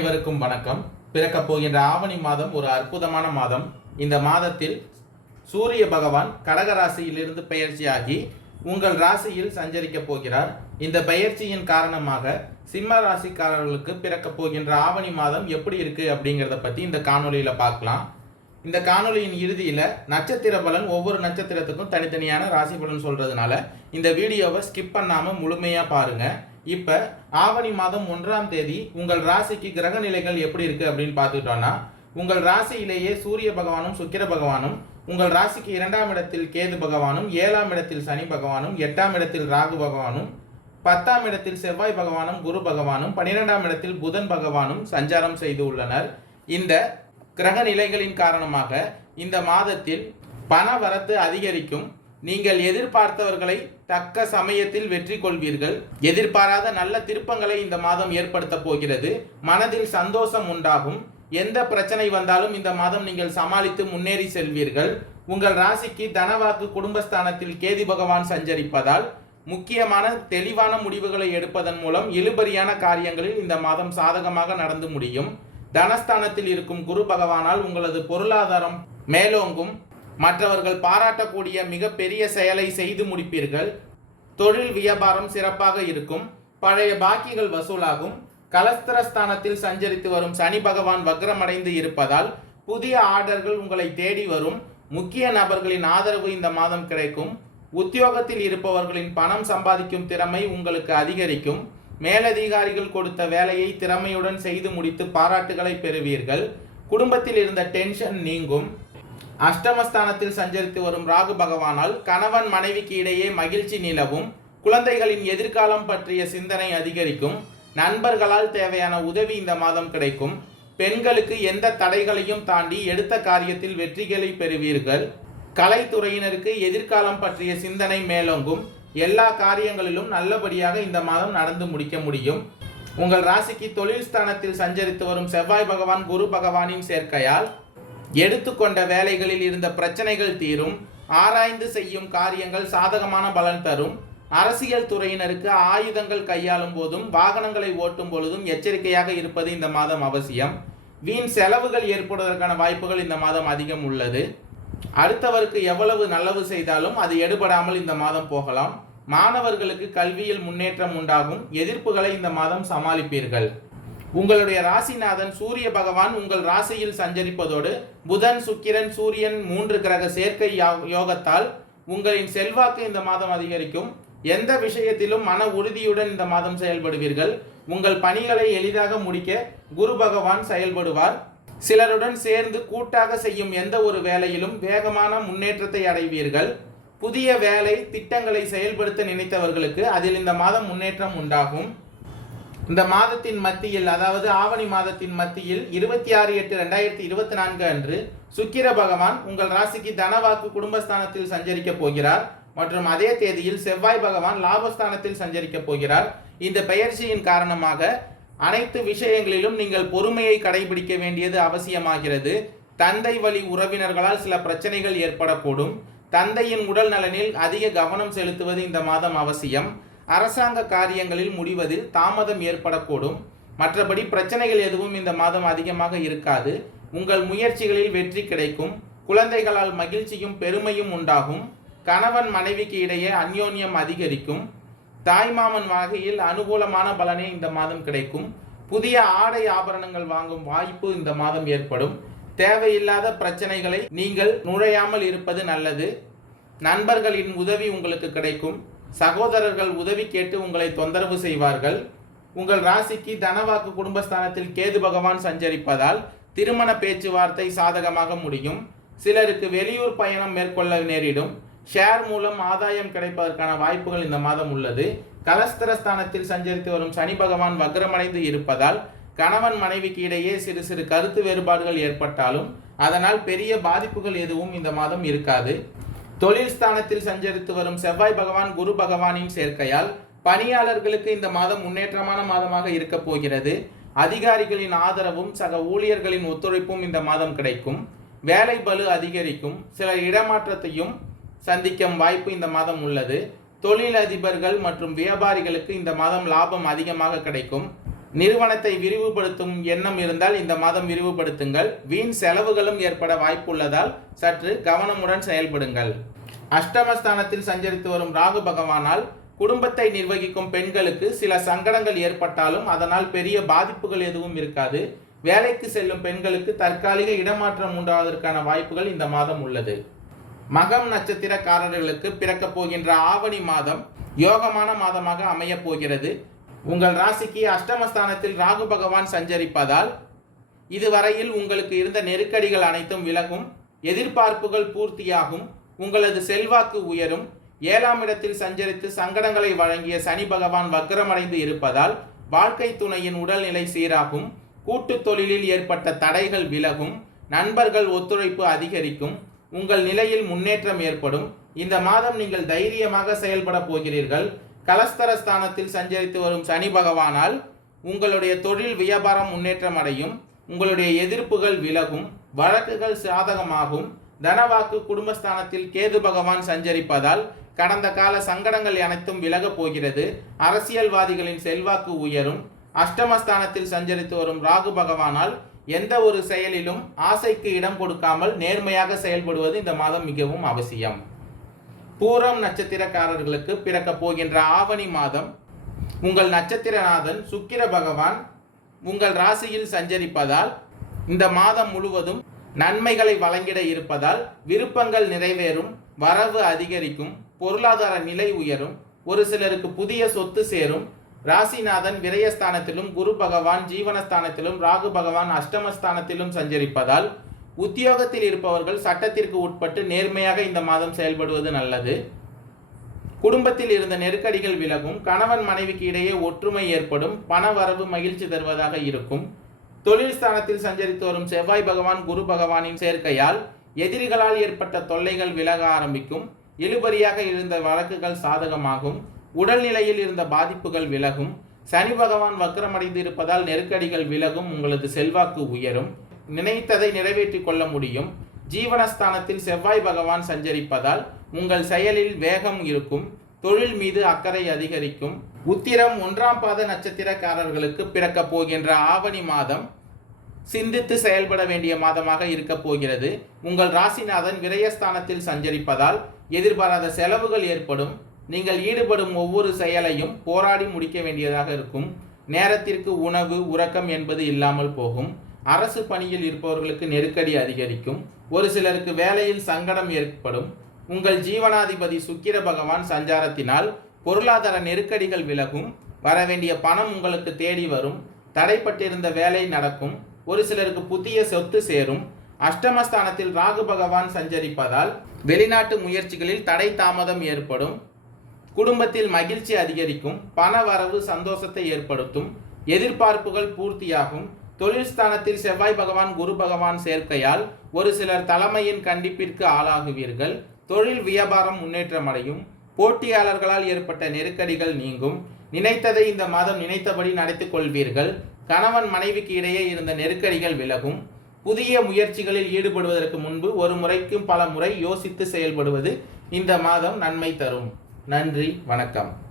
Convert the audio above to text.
அனைவருக்கும் வணக்கம். பிறக்கப் போகின்ற ஆவணி மாதம் ஒரு அற்புதமான மாதம். இந்த மாதத்தில் சூரிய பகவான் கடக ராசியிலிருந்து பெயர்ச்சியாகி உங்கள் ராசியில் சஞ்சரிக்கப் போகிறார். இந்த பயிற்சியின் காரணமாக சிம்ம ராசிக்காரர்களுக்கு பிறக்கப் போகின்ற ஆவணி மாதம் எப்படி இருக்கு அப்படிங்கிறத பற்றி இந்த காணொலியில் பார்க்கலாம். இந்த காணொலியின் இறுதியில் நட்சத்திர பலன் ஒவ்வொரு நட்சத்திரத்துக்கும் தனித்தனியான ராசி பலன் சொல்கிறதுனால இந்த வீடியோவை ஸ்கிப் பண்ணாமல் முழுமையாக பாருங்கள் இப்போ ஆவணி மாதம் ஒன்றாம் தேதி உங்கள் ராசிக்கு கிரக நிலைகள் எப்படி இருக்குது அப்படின்னு பார்த்துக்கிட்டோன்னா உங்கள் ராசியிலேயே சூரிய பகவானும் சுக்கிர பகவானும் உங்கள் ராசிக்கு இரண்டாம் இடத்தில் கேது பகவானும் ஏழாம் இடத்தில் சனி பகவானும் எட்டாம் இடத்தில் ராகு பகவானும் பத்தாம் இடத்தில் செவ்வாய் பகவானும் குரு பகவானும் பன்னிரெண்டாம் இடத்தில் புதன் பகவானும் சஞ்சாரம் செய்து உள்ளனர். இந்த கிரக நிலைகளின் காரணமாக இந்த மாதத்தில் பண வரத்து அதிகரிக்கும். நீங்கள் எதிர்பார்த்தவர்களை தக்க சமயத்தில் வெற்றி கொள்வீர்கள். எதிர்பாராத நல்ல திருப்பங்களை இந்த மாதம் ஏற்படுத்த போகிறது. மனதில் சந்தோஷம் உண்டாகும். எந்த பிரச்சனை வந்தாலும் இந்த மாதம் நீங்கள் சமாளித்து முன்னேறி செல்வீர்கள். உங்கள் ராசிக்கு தனவாக்கு குடும்பஸ்தானத்தில் கேதி பகவான் சஞ்சரிப்பதால் முக்கியமான தெளிவான முடிவுகளை எடுப்பதன் மூலம் இழுபறியான காரியங்களில் இந்த மாதம் சாதகமாக நடந்து முடியும். தனஸ்தானத்தில் இருக்கும் குரு பகவானால் உங்களது பொருளாதாரம் மேலோங்கும். மற்றவர்கள் பாராட்டக்கூடிய மிகப்பெரிய செயலை செய்து முடிப்பீர்கள். தொழில் வியாபாரம் சிறப்பாக இருக்கும். பழைய பாக்கிகள் வசூலாகும். கலஸ்திரஸ்தானத்தில் சஞ்சரித்து வரும் சனி பகவான் வக்ரமடைந்து இருப்பதால் புதிய ஆர்டர்கள் உங்களை தேடி வரும். முக்கிய நபர்களின் ஆதரவு இந்த மாதம் கிடைக்கும். உத்தியோகத்தில் இருப்பவர்களின் பணம் சம்பாதிக்கும் திறமை உங்களுக்கு அதிகரிக்கும். மேலதிகாரிகள் கொடுத்த வேலையை திறமையுடன் செய்து முடித்து பாராட்டுகளை பெறுவீர்கள். குடும்பத்தில் இருந்த டென்ஷன் நீங்கும். அஷ்டமஸ்தானத்தில் சஞ்சரித்து வரும் ராகு பகவானால் கணவன் மனைவிக்கு இடையே மகிழ்ச்சி நிலவும். குழந்தைகளின் எதிர்காலம் பற்றிய சிந்தனை அதிகரிக்கும். நண்பர்களால் தேவையான உதவி இந்த மாதம் கிடைக்கும். பெண்களுக்கு எந்த தடைகளையும் தாண்டி எடுத்த காரியத்தில் வெற்றிகளை பெறுவீர்கள். கலைத்துறையினருக்கு எதிர்காலம் பற்றிய சிந்தனை மேலோங்கும். எல்லா காரியங்களிலும் நல்லபடியாக இந்த மாதம் நடந்து முடிக்க முடியும். உங்கள் ராசிக்கு தொழில் ஸ்தானத்தில் சஞ்சரித்து வரும் செவ்வாய் பகவான் குரு பகவானின் சேர்க்கையால் எடுத்துக்கொண்ட வேலைகளில் இருந்த பிரச்சனைகள் தீரும். ஆராய்ந்து செய்யும் காரியங்கள் சாதகமான பலன் தரும். அரசியல் துறையினருக்கு ஆயுதங்கள் கையாளும் போதும் வாகனங்களை ஓட்டும் பொழுதும் எச்சரிக்கையாக இருப்பது இந்த மாதம் அவசியம். வீண் செலவுகள் ஏற்படுவதற்கான வாய்ப்புகள் இந்த மாதம் அதிகம் உள்ளது. அடுத்தவருக்கு எவ்வளவு நல்லது செய்தாலும் அது எடுபடாமல் இந்த மாதம் போகலாம். மாணவர்களுக்கு கல்வியில் முன்னேற்றம் உண்டாகும். எதிர்ப்புகளை இந்த மாதம் சமாளிப்பீர்கள். உங்களுடைய ராசிநாதன் சூரிய பகவான் உங்கள் ராசியில் சஞ்சரிப்பதோடு புதன் சுக்கிரன் சூரியன் மூன்று கிரக சேர்க்கை யா- யோகத்தால் உங்களின் செல்வாக்கு இந்த மாதம் அதிகரிக்கும். எந்த விஷயத்திலும் மன உறுதியுடன் இந்த மாதம் செயல்படுவீர்கள். உங்கள் பணிகளை எளிதாக முடிக்க குரு பகவான் செயல்படுவார். சிலருடன் சேர்ந்து கூட்டாக செய்யும் எந்த ஒரு வேலையிலும் வேகமான முன்னேற்றத்தை அடைவீர்கள். புதிய வேலை திட்டங்களை செயல்படுத்த நினைத்தவர்களுக்கு அதில் இந்த மாதம் முன்னேற்றம் உண்டாகும். இந்த மாதத்தின் மத்தியில் அதாவது ஆவணி மாதத்தின் மத்தியில் இருபத்தி ஆறு எட்டு ரெண்டாயிரத்தி இருபத்தி நான்கு அன்று சுக்கிர பகவான் உங்கள் ராசிக்கு தனவாக்கு குடும்பஸ்தானத்தில் சஞ்சரிக்க போகிறார் மற்றும் அதே தேதியில் செவ்வாய் பகவான் லாபஸ்தானத்தில் சஞ்சரிக்க போகிறார். இந்த பெயர்ச்சியின் காரணமாக அனைத்து விஷயங்களிலும் நீங்கள் பொறுமையை கடைபிடிக்க வேண்டியது அவசியமாகிறது. தந்தை வழி உறவினர்களால் சில பிரச்சனைகள் ஏற்படக்கூடும். தந்தையின் உடல் நலனில் அதிக கவனம் செலுத்துவது இந்த மாதம் அவசியம். அரசாங்க காரியங்களில் முடிவதில் தாமதம் ஏற்படக்கூடும். மற்றபடி பிரச்சனைகள் எதுவும் இந்த மாதம் அதிகமாக இருக்காது. உங்கள் முயற்சிகளில் வெற்றி கிடைக்கும். குழந்தைகளால் மகிழ்ச்சியும் பெருமையும் உண்டாகும். கணவன் மனைவிக்கு இடையே அந்யோன்யம் அதிகரிக்கும். தாய்மாமன் வகையில் அனுகூலமான பலனே இந்த மாதம் கிடைக்கும். புதிய ஆடை ஆபரணங்கள் வாங்கும் வாய்ப்பு இந்த மாதம் ஏற்படும். தேவையில்லாத பிரச்சனைகளை நீங்கள் நுழையாமல் இருப்பது நல்லது. நண்பர்களின் உதவி உங்களுக்கு கிடைக்கும். சகோதரர்கள் உதவி கேட்டு உங்களை தொந்தரவு செய்வார்கள். உங்கள் ராசிக்கு தனவாக்கு குடும்பஸ்தானத்தில் கேது பகவான் சஞ்சரிப்பதால் திருமண பேச்சுவார்த்தை சாதகமாக முடியும். சிலருக்கு வெளியூர் பயணம் மேற்கொள்ள நேரிடும். ஷேர் மூலம் ஆதாயம் கிடைப்பதற்கான வாய்ப்புகள் இந்த மாதம் உள்ளது. கலஸ்தரஸ்தானத்தில் சஞ்சரித்து வரும் சனி பகவான் வக்ரமடைந்து இருப்பதால் கணவன் மனைவிக்கு இடையே சிறு சிறு கருத்து வேறுபாடுகள் ஏற்பட்டாலும் அதனால் பெரிய பாதிப்புகள் எதுவும் இந்த மாதம் இருக்காது. தொழில் ஸ்தானத்தில் சஞ்சரித்து வரும் செவ்வாய் பகவான் குரு பகவானின் சேர்க்கையால் பணியாளர்களுக்கு இந்த மாதம் முன்னேற்றமான மாதமாக இருக்க போகிறது. அதிகாரிகளின் ஆதரவும் சக ஊழியர்களின் ஒத்துழைப்பும் இந்த மாதம் கிடைக்கும். வேலை பலு அதிகரிக்கும். சில இடமாற்றத்தையும் சந்திக்கும் வாய்ப்பு இந்த மாதம் உள்ளது. தொழிலதிபர்கள் மற்றும் வியாபாரிகளுக்கு இந்த மாதம் லாபம் அதிகமாக கிடைக்கும். நிறுவனத்தை விரிவுபடுத்தும் எண்ணம் இருந்தால் இந்த மாதம் விரிவுபடுத்துங்கள். வீண் செலவுகளும் ஏற்பட வாய்ப்புள்ளதால் சற்று கவனமுடன் செயல்படுங்கள். அஷ்டமஸ்தானத்தில் சஞ்சரித்து வரும் ராகு பகவானால் குடும்பத்தை நிர்வகிக்கும் பெண்களுக்கு சில சங்கடங்கள் ஏற்பட்டாலும் அதனால் பெரிய பாதிப்புகள் எதுவும் இருக்காது. வேலைக்கு செல்லும் பெண்களுக்கு தற்காலிக இடமாற்றம் உண்டாவதற்கான வாய்ப்புகள் இந்த மாதம் உள்ளது. மகம் நட்சத்திரக்காரர்களுக்கு பிறக்கப் போகின்ற ஆவணி மாதம் யோகமான மாதமாக அமையப் போகிறது. உங்கள் ராசிக்கு அஷ்டமஸ்தானத்தில் ராகு பகவான் சஞ்சரிப்பதால் இதுவரையில் உங்களுக்கு இருந்த நெருக்கடிகள் அனைத்தும் விலகும் எதிர்பார்ப்புகள் பூர்த்தியாகும் உங்களது செல்வாக்கு உயரும் ஏழாம் இடத்தில் சஞ்சரித்து சங்கடங்களை வழங்கிய சனி பகவான் வக்ரமடைந்து இருப்பதால் வாழ்க்கை துணையின் உடல்நிலை சீராகும் கூட்டு தொழிலில் ஏற்பட்ட தடைகள் விலகும் நண்பர்கள் ஒத்துழைப்பு அதிகரிக்கும் உங்கள் நிலையில் முன்னேற்றம் ஏற்படும். இந்த மாதம் நீங்கள் தைரியமாக செயல்பட போகிறீர்கள். கலஸ்தர ஸ்தானத்தில் சஞ்சரித்து வரும் சனி பகவானால் உங்களுடைய தொழில் வியாபாரம் முன்னேற்றம் அடையும் உங்களுடைய எதிர்ப்புகள் விலகும் வழக்குகள் சாதகமாகும் தனவாக்கு குடும்பஸ்தானத்தில் கேது பகவான் சஞ்சரிப்பதால் கடந்த கால சங்கடங்கள் அனைத்தும் விலகப் போகிறது. அரசியல்வாதிகளின் செல்வாக்கு உயரும். அஷ்டமஸ்தானத்தில் சஞ்சரித்து வரும் ராகு பகவானால் எந்த ஒரு செயலிலும் ஆசைக்கு இடம் கொடுக்காமல் நேர்மையாக செயல்படுவது இந்த மாதம் மிகவும் அவசியம். பூரம் நட்சத்திரக்காரர்களுக்கு பிறக்கப் போகின்ற ஆவணி மாதம் உங்கள் நட்சத்திரநாதன் சுக்கிர பகவான் உங்கள் ராசியில் சஞ்சரிப்பதால் இந்த மாதம் முழுவதும் நன்மைகளை வழங்கிட இருப்பதால் விருப்பங்கள் நிறைவேறும் வரவு அதிகரிக்கும் பொருளாதார நிலை உயரும் ஒரு சிலருக்கு புதிய சொத்து சேரும். ராசிநாதன் விரயஸ்தானத்திலும் குரு பகவான் ஜீவனஸ்தானத்திலும் ராகு பகவான் அஷ்டமஸ்தானத்திலும் சஞ்சரிப்பதால் உத்தியோகத்தில் இருப்பவர்கள் சட்டத்திற்கு உட்பட்டு நேர்மையாக இந்த மாதம் செயல்படுவது நல்லது. குடும்பத்தில் இருந்த நெருக்கடிகள் விலகும் கணவன் மனைவிக்கு இடையே ஒற்றுமை ஏற்படும் பண வரவு மகிழ்ச்சி தருவதாக இருக்கும். தொழில் ஸ்தானத்தில் சஞ்சரித்து வரும் செவ்வாய் பகவான் குரு பகவானின் சேர்க்கையால் எதிரிகளால் ஏற்பட்ட தொல்லைகள் விலக ஆரம்பிக்கும். இழுபறியாக இருந்த வழக்குகள் சாதகமாகும். உடல்நிலையில் இருந்த பாதிப்புகள் விலகும். சனி பகவான் வக்கரமடைந்து இருப்பதால் நெருக்கடிகள் விலகும். உங்களது செல்வாக்கு உயரும். நினைத்ததை நிறைவேற்றிக் கொள்ள முடியும். ஜீவனஸ்தானத்தில் செவ்வாய் பகவான் சஞ்சரிப்பதால் உங்கள் செயலில் வேகம் இருக்கும் தொழில் மீது அக்கறை அதிகரிக்கும். உத்திரம் ஒன்றாம் பாத நட்சத்திரக்காரர்களுக்கு பிறக்கப் போகின்ற ஆவணி மாதம் சிந்தித்து செயல்பட வேண்டிய மாதமாக இருக்கப் போகிறது. உங்கள் ராசிநாதன் விரயஸ்தானத்தில் சஞ்சரிப்பதால் எதிர்பாராத செலவுகள் ஏற்படும். நீங்கள் ஈடுபடும் ஒவ்வொரு செயலையும் போராடி முடிக்க வேண்டியதாக இருக்கும். நேரத்திற்கு உணவு உறக்கம் என்பது இல்லாமல் போகும். அரசு பணியில் இருப்பவர்களுக்கு நெருக்கடி அதிகரிக்கும். ஒரு சிலருக்கு வேலையில் சங்கடம் ஏற்படும். உங்கள் ஜீவனாதிபதி சுக்கிர பகவான் சஞ்சாரத்தினால் பொருளாதார நெருக்கடிகள் விலகும். வரவேண்டிய பணம் உங்களுக்கு தேடி வரும். தடைப்பட்டிருந்த வேலை நடக்கும். ஒரு சிலருக்கு புதிய சொத்து சேரும். அஷ்டமஸ்தானத்தில் ராகு பகவான் சஞ்சரிப்பதால் வெளிநாட்டு முயற்சிகளில் தடை தாமதம் ஏற்படும். குடும்பத்தில் மகிழ்ச்சி அதிகரிக்கும். பண வரவு சந்தோஷத்தை ஏற்படுத்தும். எதிர்பார்ப்புகள் பூர்த்தியாகும். தொழில் ஸ்தானத்தில் செவ்வாய் பகவான் குரு பகவான் சேர்க்கையால் ஒரு சிலர் தலைமையின் கண்டிப்பிற்கு ஆளாகுவீர்கள். தொழில் வியாபாரம் முன்னேற்றம் அடையும். போட்டியாளர்களால் ஏற்பட்ட நெருக்கடிகள் நீங்கும். நினைத்ததை இந்த மாதம் நினைத்தபடி நடத்தி கொள்வீர்கள். கணவன் மனைவிக்கு இடையே இருந்த நெருக்கடிகள் விலகும். புதிய முயற்சிகளில் ஈடுபடுவதற்கு முன்பு ஒரு முறைக்கும் பல முறை யோசித்து செயல்படுவது இந்த மாதம் நன்மை தரும். நன்றி வணக்கம்.